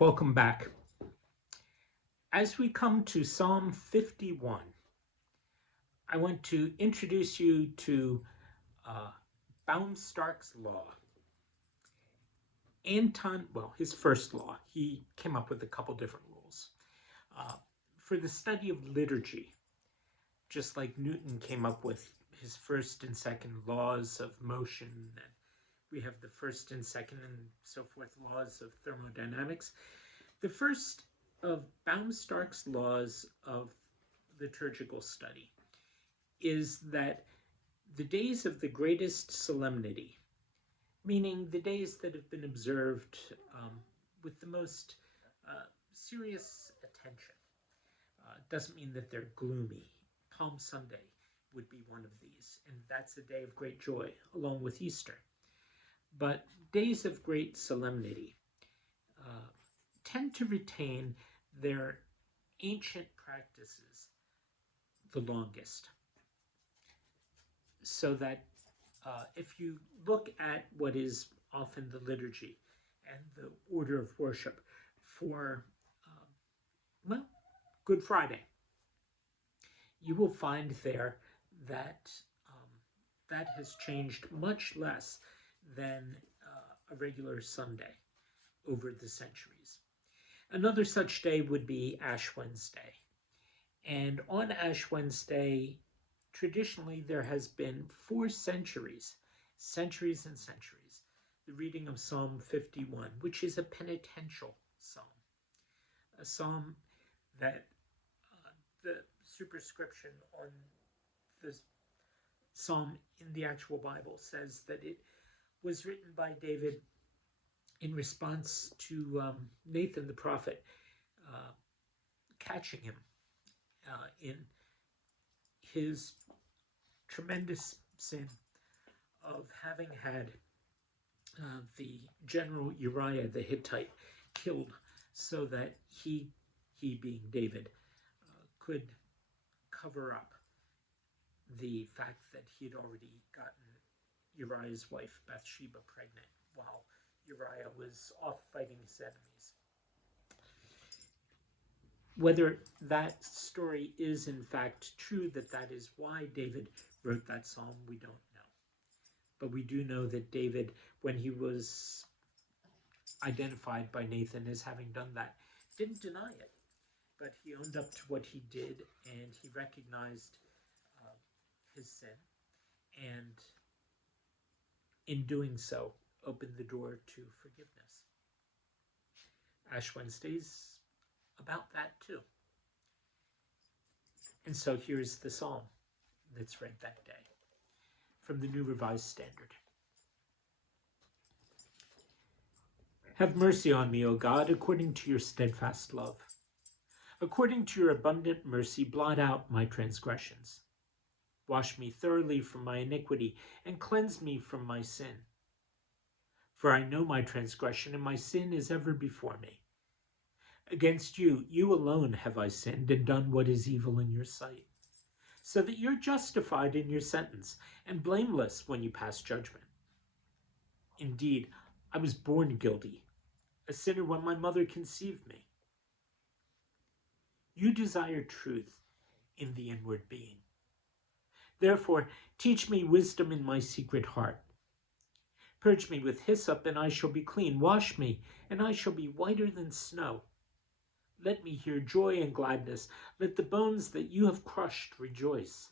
Welcome back. As we come to Psalm 51, I want to introduce you to uh, Baumstark's law. His first law, he came up with a couple different rules. Uh, for the study of liturgy, just like Newton came up with his first and second laws of motion, and we have the first and second and so forth laws of thermodynamics. The first of Baumstark's laws of liturgical study is that the days of the greatest solemnity, meaning the days that have been observed with the most serious attention, doesn't mean that they're gloomy. Palm Sunday would be one of these, and that's a day of great joy, along with Easter. But days of great solemnity uh, tend to retain their ancient practices the longest. So that if you look at what is often the liturgy and the order of worship for, um, well, Good Friday, you will find there that that has changed much less than a regular Sunday over the centuries. Another such day would be Ash Wednesday. And on Ash Wednesday, traditionally there has been 4 centuries, centuries and centuries, the reading of Psalm 51, which is a penitential psalm, a psalm that the superscription on the psalm in the actual Bible says that it was written by David in response to Nathan the prophet uh, catching him in his tremendous sin of having had the general Uriah the Hittite killed, so that he being David, could cover up the fact that he had already gotten Uriah's wife Bathsheba pregnant while Uriah was off fighting his enemies. Whether that story is in fact true, that is why David wrote that psalm, we don't know. But we do know that David, when he was identified by Nathan as having done that, didn't deny it, but he owned up to what he did, and he recognized uh, his sin, and in doing so, opened the door to forgiveness. Ash Wednesday's about that too. And so here's the psalm that's read that day from the New Revised Standard. Have mercy on me, O God, according to your steadfast love. According to your abundant mercy, blot out my transgressions. Wash me thoroughly from my iniquity, and cleanse me from my sin. For I know my transgression, and my sin is ever before me. Against you, you alone have I sinned, and done what is evil in your sight, so that you're justified in your sentence, and blameless when you pass judgment. Indeed, I was born guilty, a sinner when my mother conceived me. You desire truth in the inward being. Therefore, teach me wisdom in my secret heart. Purge me with hyssop, and I shall be clean. Wash me, and I shall be whiter than snow. Let me hear joy and gladness. Let the bones that you have crushed rejoice.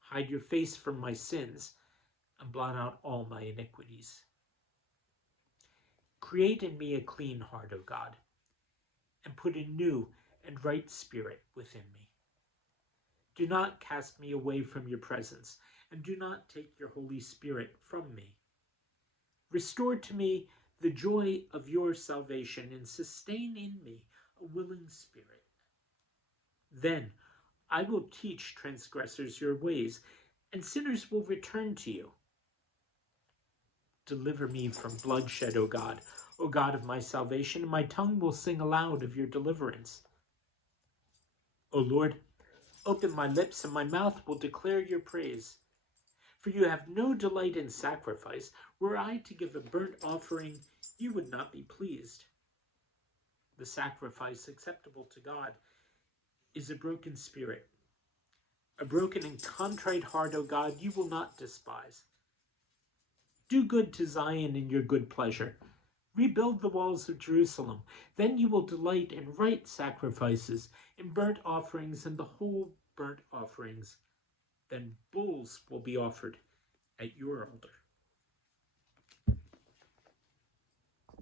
Hide your face from my sins, and blot out all my iniquities. Create in me a clean heart, O God, and put a new and right spirit within me. Do not cast me away from your presence, and do not take your Holy Spirit from me. Restore to me the joy of your salvation, and sustain in me a willing spirit. Then I will teach transgressors your ways, and sinners will return to you. Deliver me from bloodshed, O God of my salvation, and my tongue will sing aloud of your deliverance. O Lord, open my lips, and my mouth will declare your praise. For you have no delight in sacrifice. Were I to give a burnt offering, you would not be pleased. the sacrifice acceptable to God, is a broken spirit. A broken and contrite heart, O God, you will not despise. Do good to Zion in your good pleasure. Rebuild the walls of Jerusalem. Then you will delight in right sacrifices, in burnt offerings and the whole burnt offerings. Then bulls will be offered at your altar.